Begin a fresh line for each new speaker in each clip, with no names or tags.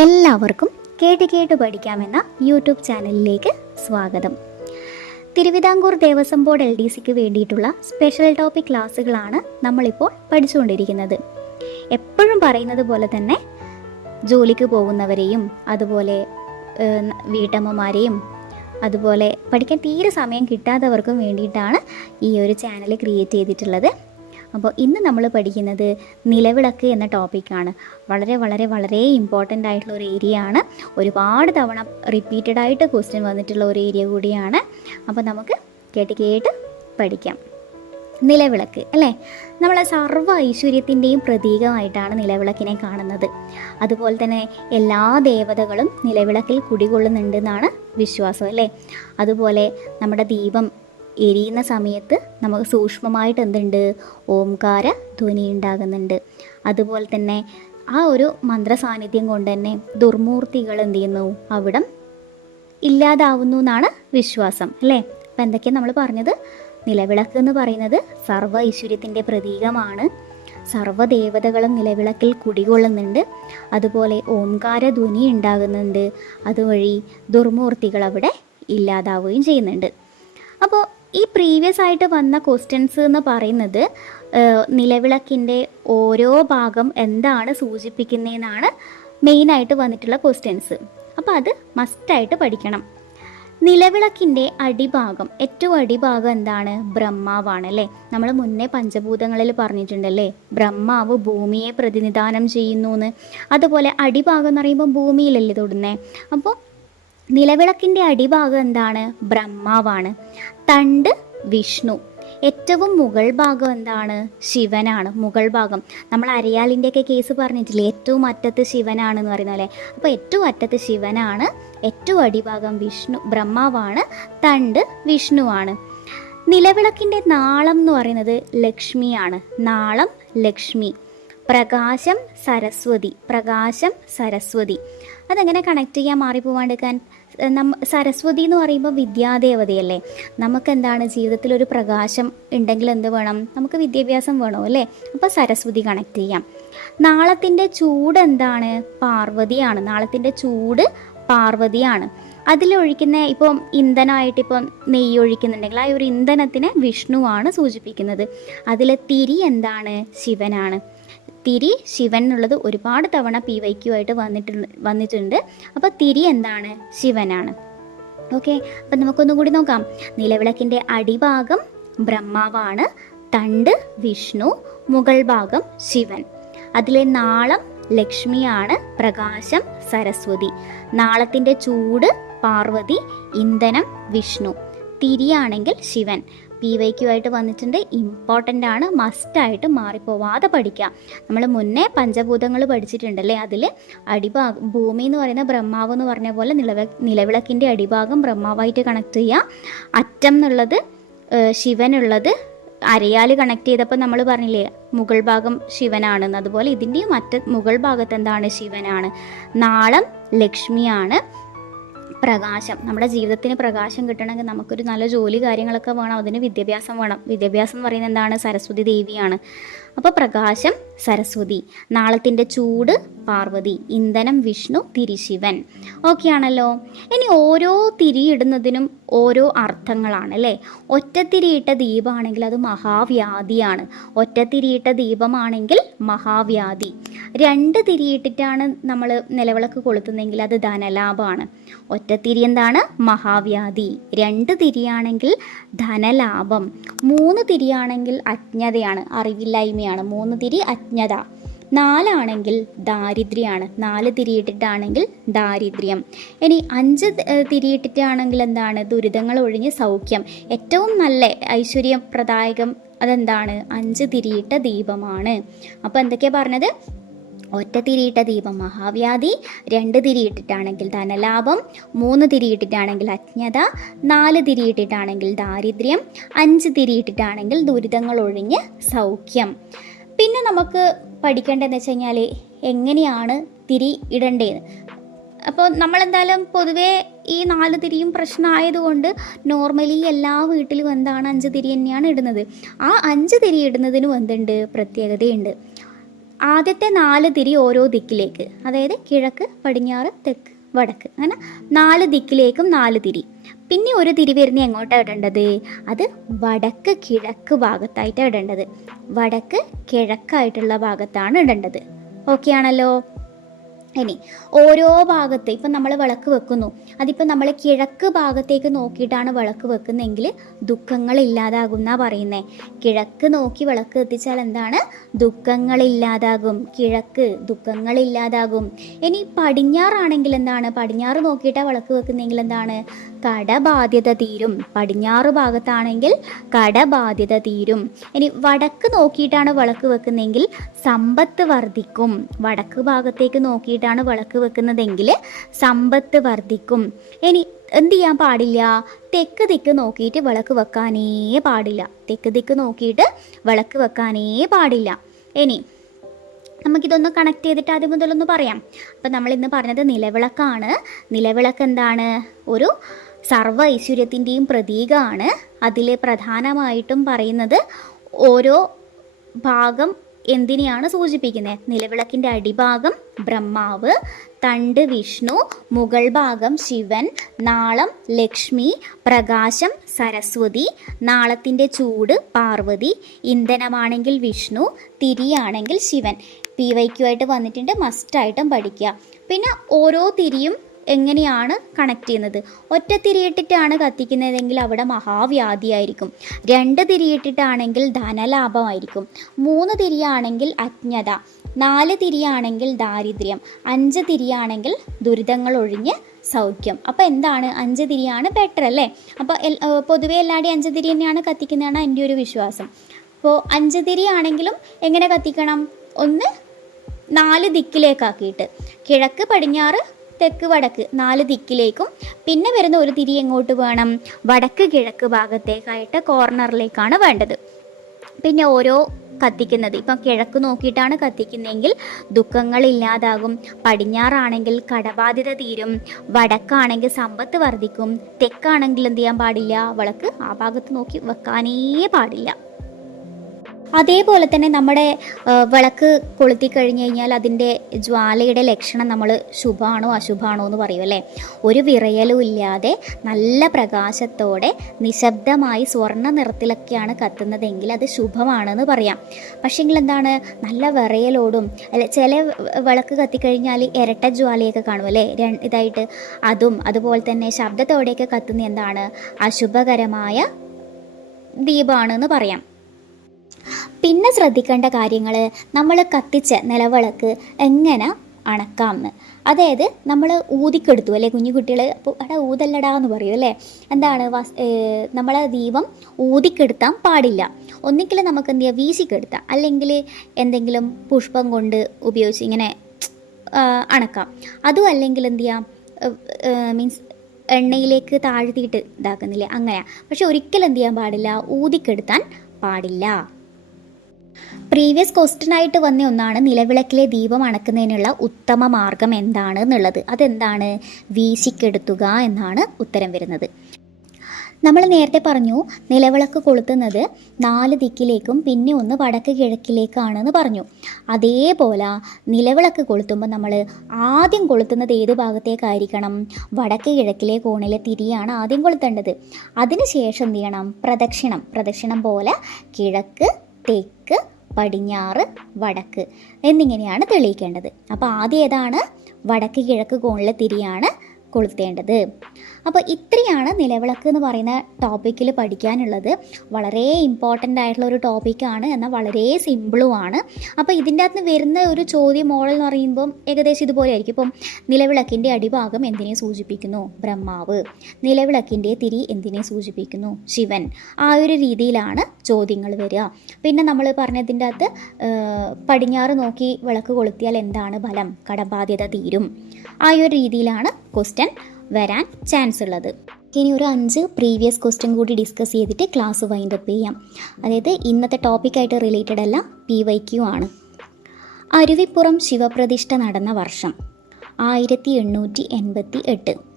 എല്ലാവർക്കും കേട്ട് കേട്ട് പഠിക്കാമെന്ന യൂട്യൂബ് ചാനലിലേക്ക് സ്വാഗതം. Thiruvithamkoor Devaswom board L D സിക്ക് വേണ്ടിയിട്ടുള്ള സ്പെഷ്യൽ ടോപ്പിക് ക്ലാസ്സുകളാണ് നമ്മളിപ്പോൾ പഠിച്ചുകൊണ്ടിരിക്കുന്നത്. എപ്പോഴും പറയുന്നത് പോലെ തന്നെ ജോലിക്ക് പോകുന്നവരെയും അതുപോലെ വീട്ടമ്മമാരെയും അതുപോലെ പഠിക്കാൻ തീരെ സമയം കിട്ടാത്തവർക്കും വേണ്ടിയിട്ടാണ് ഈ ഒരു ചാനൽ ക്രിയേറ്റ് ചെയ്തിട്ടുള്ളത്. അപ്പോൾ ഇന്ന് നമ്മൾ പഠിക്കുന്നത് നിലവിളക്ക് എന്ന ടോപ്പിക്കാണ് വളരെ വളരെ വളരെ ഇമ്പോർട്ടന്റ് ആയിട്ടുള്ള ഒരു ഏരിയ ആണ്. ഒരുപാട് തവണ റിപ്പീറ്റഡ് ആയിട്ട് ക്വസ്റ്റ്യൻ വന്നിട്ടുള്ള ഒരു ഏരിയ കൂടിയാണ്. അപ്പോൾ നമുക്ക് കേട്ട് കേട്ട് പഠിക്കാം. നിലവിളക്ക് അല്ലേ? നമ്മളെ സർവ ഐശ്വര്യത്തിന്റെയും പ്രതീകമായിട്ടാണ് നിലവിളക്കിനെ കാണുന്നത്. അതുപോലെ തന്നെ എല്ലാ ദേവതകളും നിലവിളക്കിൽ കുടികൊള്ളുന്നുണ്ടെന്നാണ് വിശ്വാസം അല്ലേ? അതുപോലെ നമ്മുടെ ദീപം എരിയുന്ന സമയത്ത് നമുക്ക് സൂക്ഷ്മമായിട്ട് എന്തുണ്ട്? ഓംകാര ധ്വനി ഉണ്ടാകുന്നുണ്ട്. അതുപോലെ തന്നെ ആ ഒരു മന്ത്ര സാന്നിധ്യം കൊണ്ട് തന്നെ ദുർമൂർത്തികൾ എന്ത് ചെയ്യുന്നു? അവിടം ഇല്ലാതാവുന്നു എന്നാണ് വിശ്വാസം അല്ലേ? അപ്പം എന്തൊക്കെയാണ് നമ്മൾ പറഞ്ഞത്? നിലവിളക്ക് എന്ന് പറയുന്നത് സർവ ഐശ്വര്യത്തിന്റെ പ്രതീകമാണ്. സർവദേവതകളും നിലവിളക്കിൽ കുടികൊള്ളുന്നുണ്ട്. അതുപോലെ ഓംകാര ധ്വനി ഉണ്ടാകുന്നുണ്ട്. അതുവഴി ദുർമൂർത്തികൾ അവിടെ ഇല്ലാതാവുകയും ചെയ്യുന്നുണ്ട്. അപ്പോൾ ഈ പ്രീവിയസ് ആയിട്ട് വന്ന ക്വസ്റ്റ്യൻസ് എന്ന് പറയുന്നത് നിലവിളക്കിന്റെ ഓരോ ഭാഗം എന്താണ് സൂചിപ്പിക്കുന്നതെന്നാണ് മെയിനായിട്ട് വന്നിട്ടുള്ള ക്വസ്റ്റ്യൻസ് അപ്പോൾ അത് മസ്റ്റായിട്ട് പഠിക്കണം. നിലവിളക്കിന്റെ അടിഭാഗം ഏറ്റവും അടിഭാഗം എന്താണ്? ബ്രഹ്മാവാണ് അല്ലേ? നമ്മൾ മുന്നേ പഞ്ചഭൂതങ്ങളിൽ പറഞ്ഞിട്ടുണ്ടല്ലേ? ബ്രഹ്മാവ് ഭൂമിയെ പ്രതിനിധാനം ചെയ്യുന്നു എന്ന്. അതുപോലെ അടിഭാഗം എന്ന് പറയുമ്പോൾ ഭൂമിയിലല്ലേ തൊടുന്നേ? അപ്പോൾ നിലവിളക്കിന്റെ അടിഭാഗം എന്താണ്? ബ്രഹ്മാവാണ്. തണ്ട് വിഷ്ണു. ഏറ്റവും മുകൾ ഭാഗം എന്താണ്? ശിവനാണ്. മുകൾ ഭാഗം. നമ്മൾ അരയാളിന്റെയൊക്കെ കേസ് പറഞ്ഞിട്ടില്ലേ? ഏറ്റവും അറ്റത്ത് ശിവനാണെന്ന് പറയുന്ന പോലെ. അപ്പോൾ ഏറ്റവും അറ്റത്ത് ശിവനാണ് ഏറ്റവും അടിഭാഗം വിഷ്ണു ബ്രഹ്മാവാണ് തണ്ട് വിഷ്ണുവാണ്. നിലവിളക്കിന്റെ നാളം എന്ന് പറയുന്നത് ലക്ഷ്മിയാണ്. നാളം ലക്ഷ്മി. പ്രകാശം സരസ്വതി. പ്രകാശം സരസ്വതി. അതെങ്ങനെ കണക്ട് ചെയ്യാൻ മാറിപ്പോവാണ്ടിരിക്കാൻ സരസ്വതി എന്ന് പറയുമ്പോൾ വിദ്യാദേവതയല്ലേ? നമുക്ക് എന്താണ് ജീവിതത്തിൽ ഒരു പ്രകാശം ഉണ്ടെങ്കിൽ എന്ത് വേണം? നമുക്ക് വിദ്യാഭ്യാസം വേണോ അല്ലേ? അപ്പോൾ സരസ്വതി കണക്ട് ചെയ്യാം. നാളത്തിന്റെ ചൂട് എന്താണ്? പാർവതിയാണ്. നാളത്തിന്റെ ചൂട് പാർവതിയാണ്. അതിലൊഴിക്കുന്ന ഇപ്പം ഇന്ധനമായിട്ട് ഇപ്പം നെയ്യ് ഒഴിക്കുന്നുണ്ടെങ്കിൽ ആ ഒരു ഇന്ധനത്തിനെ വിഷ്ണുവാണ് സൂചിപ്പിക്കുന്നത്. അതിലെ തിരി എന്താണ്? ശിവനാണ്. തിരി ശിവൻ എന്നുള്ളത് ഒരുപാട് തവണ പി വൈ ക്യു ആയിട്ട് വന്നിട്ടുണ്ട് വന്നിട്ടുണ്ട്. അപ്പോൾ തിരി എന്താണ്? ശിവനാണ്. ഓക്കെ അപ്പം നമുക്കൊന്നും കൂടി നോക്കാം. നിലവിളക്കിന്റെ അടിഭാഗം ബ്രഹ്മാവാണ് തണ്ട് വിഷ്ണു മുകൾ ഭാഗം ശിവൻ. അതിലെ നാളം ലക്ഷ്മിയാണ് പ്രകാശം സരസ്വതി. നാളത്തിന്റെ ചൂട് പാർവതി ഇന്ധനം വിഷ്ണു. തിരിയാണെങ്കിൽ ശിവൻ. പി വൈക്യു ആയിട്ട് വന്നിട്ടുണ്ട്. ഇമ്പോർട്ടന്റ് ആണ് മസ്റ്റായിട്ട് മാറിപ്പോവാതെ പഠിക്കാം. നമ്മൾ മുന്നേ പഞ്ചഭൂതങ്ങൾ പഠിച്ചിട്ടുണ്ട് പഠിച്ചിട്ടുണ്ടല്ലേ? അതിൽ അടിഭാഗം ഭൂമി എന്ന് പറയുന്ന ബ്രഹ്മാവ് എന്ന് പറഞ്ഞ പോലെ നിലവ നിലവിളക്കിന്റെ അടിഭാഗം ബ്രഹ്മാവായിട്ട് കണക്ട് ചെയ്യുക അറ്റം എന്നുള്ളത് ശിവനുള്ളത് അരയാൽ കണക്ട് ചെയ്തപ്പോൾ നമ്മൾ പറഞ്ഞില്ലേ മുകൾ ഭാഗം ശിവനാണെന്ന്. അതുപോലെ ഇതിന്റെയും മറ്റ മുകൾ ഭാഗത്ത് എന്താണ്? ശിവനാണ്. നാളം ലക്ഷ്മിയാണ്. പ്രകാശം നമ്മുടെ ജീവിതത്തിന് പ്രകാശം കിട്ടണമെങ്കിൽ നമുക്കൊരു നല്ല ജോലി കാര്യങ്ങളൊക്കെ വേണം അതിന് വിദ്യാഭ്യാസം വേണം. വിദ്യാഭ്യാസം എന്ന് പറയുന്നത് എന്താണ്? സരസ്വതി ദേവിയാണ്. അപ്പോൾ പ്രകാശം സരസ്വതി. നാളത്തിന്റെ ചൂട് പാർവതി. ഇന്ധനം വിഷ്ണു തിരിശിവൻ. ഓക്കെ ആണല്ലോ? ഇനി ഓരോ തിരിയിടുന്നതിനും ഓരോ അർത്ഥങ്ങളാണ് അല്ലേ? ഒറ്റത്തിരിയിട്ട ദീപമാണെങ്കിൽ അത് മഹാവ്യാധിയാണ്. ഒറ്റത്തിരിയിട്ട ദീപമാണെങ്കിൽ മഹാവ്യാധി. രണ്ട് തിരിയിട്ടിട്ടാണ് നമ്മൾ നിലവിളക്ക് കൊളുത്തുന്നതെങ്കിൽ അത് ധനലാഭമാണ്. ഒറ്റ തിരി എന്താണ്? മഹാവ്യാധി. രണ്ട് തിരിയാണെങ്കിൽ ധനലാഭം. മൂന്ന് തിരിയാണെങ്കിൽ അജ്ഞതയാണ് അറിവില്ലായ്മയാണ്. മൂന്ന് തിരി അജ്ഞത. നാലാണെങ്കിൽ ദാരിദ്ര്യമാണ്. നാല് തിരിയിട്ടിട്ടാണെങ്കിൽ ദാരിദ്ര്യം. ഇനി അഞ്ച് തിരിയിട്ടിട്ടാണെങ്കിൽ എന്താണ്? ദുരിതങ്ങൾ ഒഴിഞ്ഞ് സൗഖ്യം. ഏറ്റവും നല്ല ഐശ്വര്യപ്രദായകം അതെന്താണ്? അഞ്ച് തിരിയിട്ട ദീപമാണ്. അപ്പോൾ എന്തൊക്കെയാണ് പറഞ്ഞത്? ഒറ്റ തിരിയിട്ട ദീപം മഹാവ്യാധി രണ്ട് തിരിയിട്ടിട്ടാണെങ്കിൽ ധനലാഭം മൂന്ന് തിരിയിട്ടിട്ടാണെങ്കിൽ അജ്ഞത നാല് തിരിയിട്ടിട്ടാണെങ്കിൽ ദാരിദ്ര്യം അഞ്ച് തിരിയിട്ടിട്ടാണെങ്കിൽ ദുരിതങ്ങൾ ഒഴിഞ്ഞ് സൗഖ്യം. പിന്നെ നമുക്ക് പഠിക്കേണ്ടതെന്ന് വെച്ച് കഴിഞ്ഞാൽ എങ്ങനെയാണ് തിരി ഇടേണ്ടത് അപ്പോൾ നമ്മളെന്തായാലും പൊതുവേ ഈ നാല് തിരിയും പ്രശ്നമായതുകൊണ്ട് നോർമലി എല്ലാ വീട്ടിലും എന്താണ് അഞ്ച് തിരി തന്നെയാണ് ഇടുന്നത്. ആ അഞ്ച് തിരി ഇടുന്നതിനും എന്തുണ്ട്? പ്രത്യേകതയുണ്ട്. ആദ്യത്തെ നാല് തിരി ഓരോ ദിക്കിലേക്ക്. അതായത് കിഴക്ക് പടിഞ്ഞാറ് തെക്ക് വടക്ക്. അങ്ങനെ നാല് ദിക്കിലേക്കും നാല് തിരി. പിന്നെ ഒരു തിരി വരുന്ന എങ്ങോട്ടാണ് ഇടേണ്ടത്? അത് വടക്ക് കിഴക്ക് ഭാഗത്തായിട്ടാണ് ഇടേണ്ടത്. വടക്ക് കിഴക്കായിട്ടുള്ള ഭാഗത്താണ് ഇടേണ്ടത്. ഓക്കെ ആണല്ലോ? ഇനി ഓരോ ഭാഗത്ത് ഇപ്പം നമ്മൾ വിളക്ക് വെക്കുന്നു. അതിപ്പോൾ നമ്മൾ കിഴക്ക് ഭാഗത്തേക്ക് നോക്കിയിട്ടാണ് വിളക്ക് വെക്കുന്നതെങ്കിൽ ദുഃഖങ്ങൾ ഇല്ലാതാകും എന്നാ പറയുന്നത് കിഴക്ക് നോക്കി വിളക്ക് എത്തിച്ചാൽ എന്താണ്? ദുഃഖങ്ങൾ ഇല്ലാതാകും കിഴക്ക് ദുഃഖങ്ങൾ ഇല്ലാതാകും ഇനി പടിഞ്ഞാറാണെങ്കിൽ എന്താണ്? പടിഞ്ഞാറ് നോക്കിയിട്ടാണ് വിളക്ക് വെക്കുന്നതെങ്കിൽ എന്താണ്? കടബാധ്യത തീരും. പടിഞ്ഞാറ് ഭാഗത്താണെങ്കിൽ കടബാധ്യത തീരും. ഇനി വടക്ക് നോക്കിയിട്ടാണ് വിളക്ക് വെക്കുന്നതെങ്കിൽ സമ്പത്ത് വർദ്ധിക്കും. വടക്ക് ഭാഗത്തേക്ക് നോക്കിയിട്ടാണ് വിളക്ക് വെക്കുന്നതെങ്കിൽ സമ്പത്ത് വർദ്ധിക്കും. ഇനി എന്ത് ചെയ്യാൻ പാടില്ല? തെക്ക് ദിക്ക് നോക്കിയിട്ട് വിളക്ക് വെക്കാനേ പാടില്ല. തെക്ക് ദിക്ക് നോക്കിയിട്ട് വിളക്ക് വെക്കാനേ പാടില്ല. ഇനി നമുക്കിതൊന്ന് കണക്ട് ചെയ്തിട്ട് ആദ്യം മുതലൊന്ന് പറയാം. അപ്പം നമ്മൾ ഇന്ന് പറഞ്ഞത് നിലവിളക്കാണ്. നിലവിളക്ക് എന്താണ്? ഒരു സർവ ഐശ്വര്യത്തിന്റെയും പ്രതീകമാണ് അതിൽ പ്രധാനമായിട്ടും പറയുന്നത് ഓരോ ഭാഗം എന്തിനെയാണ് സൂചിപ്പിക്കുന്നത്? നിലവിളക്കിന്റെ അടിഭാഗം ബ്രഹ്മാവ് തണ്ട് വിഷ്ണു മുകൾ ഭാഗം ശിവൻ നാളം ലക്ഷ്മി പ്രകാശം സരസ്വതി നാളത്തിന്റെ ചൂട് പാർവതി ഇന്ധനമാണെങ്കിൽ വിഷ്ണു തിരിയാണെങ്കിൽ ശിവൻ. പി വൈക്കുമായിട്ട് വന്നിട്ടുണ്ട് മസ്റ്റായിട്ടും പഠിക്കുക. പിന്നെ ഓരോ തിരിയും എങ്ങനെയാണ് കണക്ട് ചെയ്യുന്നത്? ഒറ്റ തിരിയിട്ടിട്ടാണ് കത്തിക്കുന്നതെങ്കിൽ അവിടെ മഹാവ്യാധിയായിരിക്കും. രണ്ട് തിരിയിട്ടിട്ടാണെങ്കിൽ ധനലാഭമായിരിക്കും. മൂന്ന് തിരിയാണെങ്കിൽ അജ്ഞത. നാല് തിരിയാണെങ്കിൽ ദാരിദ്ര്യം. അഞ്ച് തിരിയാണെങ്കിൽ ദുരിതങ്ങൾ ഒഴിഞ്ഞ് സൗഖ്യം. അപ്പോൾ എന്താണ്? അഞ്ച് തിരിയാണ് ബെറ്റർ അല്ലേ? അപ്പോൾ പൊതുവേ എല്ലാവരുടെയും അഞ്ച് തിരി തന്നെയാണ് കത്തിക്കുന്നതാണ് എന്റെ ഒരു വിശ്വാസം. അപ്പോൾ അഞ്ച് തിരിയാണെങ്കിലും എങ്ങനെ കത്തിക്കണം? ഒന്ന് നാല് ദിക്കിലേക്കാക്കിയിട്ട്. കിഴക്ക് പടിഞ്ഞാറ് തെക്ക് വടക്ക് നാല് ദിക്കിലേക്കും പിന്നെ വരുന്ന ഒരു തിരി എങ്ങോട്ട് വേണം? വടക്ക് കിഴക്ക് ഭാഗത്തേക്കായിട്ട് കോർണറിലേക്കാണ് വേണ്ടത്. പിന്നെ ഓരോ കത്തിക്കുന്നത്. ഇപ്പം കിഴക്ക് നോക്കിയിട്ടാണ് കത്തിക്കുന്നതെങ്കിൽ ദുഃഖങ്ങൾ ഇല്ലാതാകും. പടിഞ്ഞാറാണെങ്കിൽ കടബാധ്യത തീരും. വടക്കാണെങ്കിൽ സമ്പത്ത് വർദ്ധിക്കും. തെക്കാണെങ്കിൽ എന്ത് ചെയ്യാൻ പാടില്ല? വിളക്ക് ആ ഭാഗത്ത് നോക്കി വെക്കാനേ പാടില്ല. അതേപോലെ തന്നെ നമ്മുടെ വിളക്ക് കൊളുത്തി കഴിഞ്ഞ് കഴിഞ്ഞാൽ അതിന്റെ ജ്വാലയുടെ ലക്ഷണം നമ്മൾ ശുഭാണോ അശുഭാണോ എന്ന് പറയും അല്ലേ? ഒരു വിറയലും ഇല്ലാതെ നല്ല പ്രകാശത്തോടെ നിശബ്ദമായി സ്വർണ നിറത്തിലൊക്കെയാണ് കത്തുന്നതെങ്കിൽ അത് ശുഭമാണെന്ന് പറയാം. പക്ഷേങ്കിൽ എന്താണ്? നല്ല വിറയലോടും അല്ലെ ചില വിളക്ക് കത്തിക്കഴിഞ്ഞാൽ ഇരട്ട ജ്വാലയൊക്കെ കാണും അല്ലേ? ഇതായിട്ട് അതും അതുപോലെ തന്നെ ശബ്ദത്തോടെയൊക്കെ കത്തുന്ന എന്താണ്? അശുഭകരമായ ദീപമാണെന്ന് പറയാം. പിന്നെ ശ്രദ്ധിക്കേണ്ട കാര്യങ്ങൾ നമ്മൾ കത്തിച്ച നിലവിളക്ക് എങ്ങനെ അണക്കാമെന്ന് അതായത് നമ്മൾ ഊതിക്കെടുത്തു അല്ലേ കുഞ്ഞു കുട്ടികൾ അപ്പോൾ എടാ ഊതല്ലടാ എന്ന് പറയും അല്ലേ? എന്താണ് നമ്മൾ ദീപം ഊതിക്കെടുത്താൻ പാടില്ല. ഒന്നിക്കൽ നമുക്ക് എന്ത് ചെയ്യാം? വീശിക്കെടുത്താം. അല്ലെങ്കിൽ എന്തെങ്കിലും പുഷ്പം കൊണ്ട് ഉപയോഗിച്ച് ഇങ്ങനെ അണക്കാം. അതും അല്ലെങ്കിൽ എന്ത് ചെയ്യാം? മീൻസ് എണ്ണയിലേക്ക് താഴ്ത്തിയിട്ട് ഇതാക്കുന്നില്ലേ? അങ്ങനെ. പക്ഷെ ഒരിക്കലും എന്ത് ചെയ്യാൻ പാടില്ല? ഊതിക്കെടുത്താൻ പാടില്ല. പ്രീവിയസ് ക്വസ്റ്റ്യൻ ആയിട്ട് വന്ന ഒന്നാണ് നിലവിളക്കിലെ ദീപം അണക്കുന്നതിനുള്ള ഉത്തമ മാർഗം എന്താണ് എന്നുള്ളത്. അതെന്താണ്? വീശിക്കെടുത്തുക എന്നാണ് ഉത്തരം വരുന്നത്. നമ്മൾ നേരത്തെ പറഞ്ഞു നിലവിളക്ക് കൊളുത്തുന്നത് നാല് ദിക്കിലേക്കും പിന്നെ ഒന്ന് വടക്ക് കിഴക്കിലേക്കാണെന്ന് പറഞ്ഞു. അതേപോലെ നിലവിളക്ക് കൊളുത്തുമ്പോൾ നമ്മൾ ആദ്യം കൊളുത്തുന്നത് ഏത് ഭാഗത്തേക്കായിരിക്കണം? വടക്ക് കിഴക്കിലെ കോണിലെ തിരിയാണ് ആദ്യം കൊളുത്തേണ്ടത്. അതിനുശേഷം എന്ത് ചെയ്യണം? പ്രദക്ഷിണം. പ്രദക്ഷിണം പോലെ കിഴക്ക് തെക്ക് പടിഞ്ഞാറ് വടക്ക് എന്നിങ്ങനെയാണ് തെളിയിക്കേണ്ടത്. അപ്പോൾ ആദ്യം ഏതാണ്? വടക്ക് കിഴക്ക് കോണിലെ തിരിയാണ് കൊളുത്തേണ്ടത്. അപ്പോൾ ഇത്രയാണ് നിലവിളക്ക് എന്ന് പറയുന്ന ടോപ്പിക്കിൽ പഠിക്കാനുള്ളത്. വളരെ ഇമ്പോർട്ടന്റ് ആയിട്ടുള്ള ഒരു ടോപ്പിക്കാണ് എന്നാൽ വളരെ സിമ്പിളുമാണ് അപ്പോൾ ഇതിന്റെ അകത്ത് വരുന്ന ഒരു ചോദ്യം മോഡൽ എന്ന് പറയുമ്പം ഏകദേശം ഇതുപോലെ ആയിരിക്കും. ഇപ്പം നിലവിളക്കിന്റെ അടിഭാഗം എന്തിനെ സൂചിപ്പിക്കുന്നു? ബ്രഹ്മാവ്. നിലവിളക്കിന്റെ തിരി എന്തിനെ സൂചിപ്പിക്കുന്നു? ശിവൻ. ആ ഒരു രീതിയിലാണ് ചോദ്യങ്ങൾ വരിക. പിന്നെ നമ്മൾ പറഞ്ഞതിന്റെ അകത്ത് പടിഞ്ഞാറ് നോക്കി വിളക്ക് കൊളുത്തിയാൽ എന്താണ് ഫലം? കടബാധ്യത തീരും. ആ ഒരു രീതിയിലാണ് ക്വസ്റ്റ്യൻ വരാൻ ചാൻസ് ഉള്ളത്. ഇനി ഒരു അഞ്ച് പ്രീവിയസ് ക്വസ്റ്റ്യൻ കൂടി ഡിസ്കസ് ചെയ്തിട്ട് ക്ലാസ് വൈൻഡ് അപ്പ് ചെയ്യാം. അതായത് ഇന്നത്തെ ടോപ്പിക്കായിട്ട് റിലേറ്റഡ് അല്ല പി വൈ ക്യു ആണ്. അരുവിപ്പുറം ശിവപ്രതിഷ്ഠ നടന്ന വർഷം ആയിരത്തി എണ്ണൂറ്റി എൺപത്തി എട്ട്.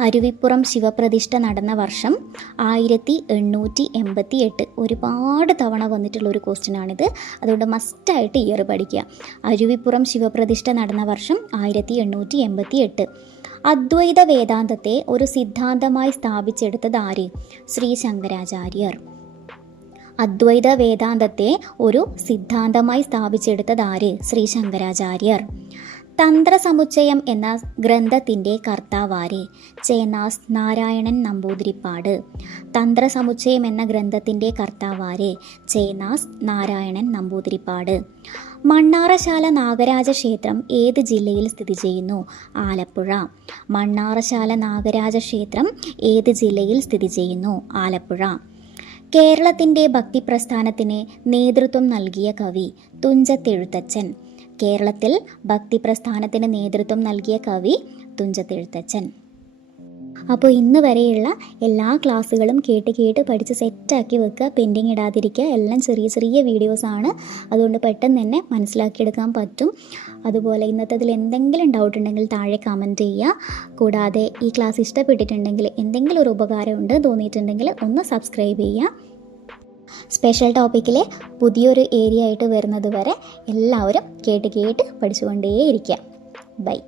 അരുവിപ്പുറം ശിവപ്രതിഷ്ഠ നടന്ന വർഷം ആയിരത്തി എണ്ണൂറ്റി എൺപത്തി എട്ട് ഒരുപാട് തവണ വന്നിട്ടുള്ള ഒരു ക്വസ്റ്റ്യനാണിത് അതുകൊണ്ട് മസ്റ്റായിട്ട് ഇയർ പഠിക്കുക. അരുവിപ്പുറം ശിവപ്രതിഷ്ഠ നടന്ന വർഷം ആയിരത്തി എണ്ണൂറ്റി എൺപത്തി എട്ട് അദ്വൈത വേദാന്തത്തെ ഒരു സിദ്ധാന്തമായി സ്ഥാപിച്ചെടുത്തത് ആര്? ശ്രീ ശങ്കരാചാര്യർ. അദ്വൈത വേദാന്തത്തെ ഒരു സിദ്ധാന്തമായി സ്ഥാപിച്ചെടുത്തത് ആര്? ശ്രീ ശങ്കരാചാര്യർ. തന്ത്രസമുച്ചയം എന്ന ഗ്രന്ഥത്തിന്റെ കർത്താവാരെ ചേനാസ് നാരായണൻ നമ്പൂതിരിപ്പാട്. തന്ത്രസമുച്ചയം എന്ന ഗ്രന്ഥത്തിന്റെ കർത്താവാരെ ചേനാസ് നാരായണൻ നമ്പൂതിരിപ്പാട്. മണ്ണാറശാല നാഗരാജ ക്ഷേത്രം ഏത് ജില്ലയിൽ സ്ഥിതി ചെയ്യുന്നു? ആലപ്പുഴ. മണ്ണാറശാല നാഗരാജ ക്ഷേത്രം ഏത് ജില്ലയിൽ സ്ഥിതി ചെയ്യുന്നു? ആലപ്പുഴ. കേരളത്തിന്റെ ഭക്തിപ്രസ്ഥാനത്തിന് നേതൃത്വം നൽകിയ കവി തുഞ്ചത്തെഴുത്തച്ഛൻ. കേരളത്തിൽ ഭക്തി പ്രസ്ഥാനത്തിന് നേതൃത്വം നൽകിയ കവി തുഞ്ചത്തെഴുത്തച്ഛൻ. അപ്പോൾ ഇന്ന് വരെയുള്ള എല്ലാ ക്ലാസ്സുകളും കേട്ട് കേട്ട് പഠിച്ച് സെറ്റാക്കി വെക്കുക പെൻഡിങ് ഇടാതിരിക്കുക എല്ലാം ചെറിയ ചെറിയ വീഡിയോസാണ് അതുകൊണ്ട് പെട്ടെന്ന് തന്നെ മനസ്സിലാക്കിയെടുക്കാൻ പറ്റും. അതുപോലെ ഇന്നത്തതിൽ എന്തെങ്കിലും ഡൗട്ട് ഉണ്ടെങ്കിൽ താഴെ കമന്റ് ചെയ്യുക. കൂടാതെ ഈ ക്ലാസ് ഇഷ്ടപ്പെട്ടിട്ടുണ്ടെങ്കിൽ എന്തെങ്കിലും ഒരു ഉപകാരമുണ്ട് തോന്നിയിട്ടുണ്ടെങ്കിൽ ഒന്ന് സബ്സ്ക്രൈബ് ചെയ്യുക. സ്പെഷ്യൽ ടോപ്പിക്കിലെ പുതിയൊരു ഏരിയ ആയിട്ട് വരുന്നത് വരെ എല്ലാവരും കേട്ട് കേട്ട് പഠിച്ചുകൊണ്ടേയിരിക്കുക. ബൈ.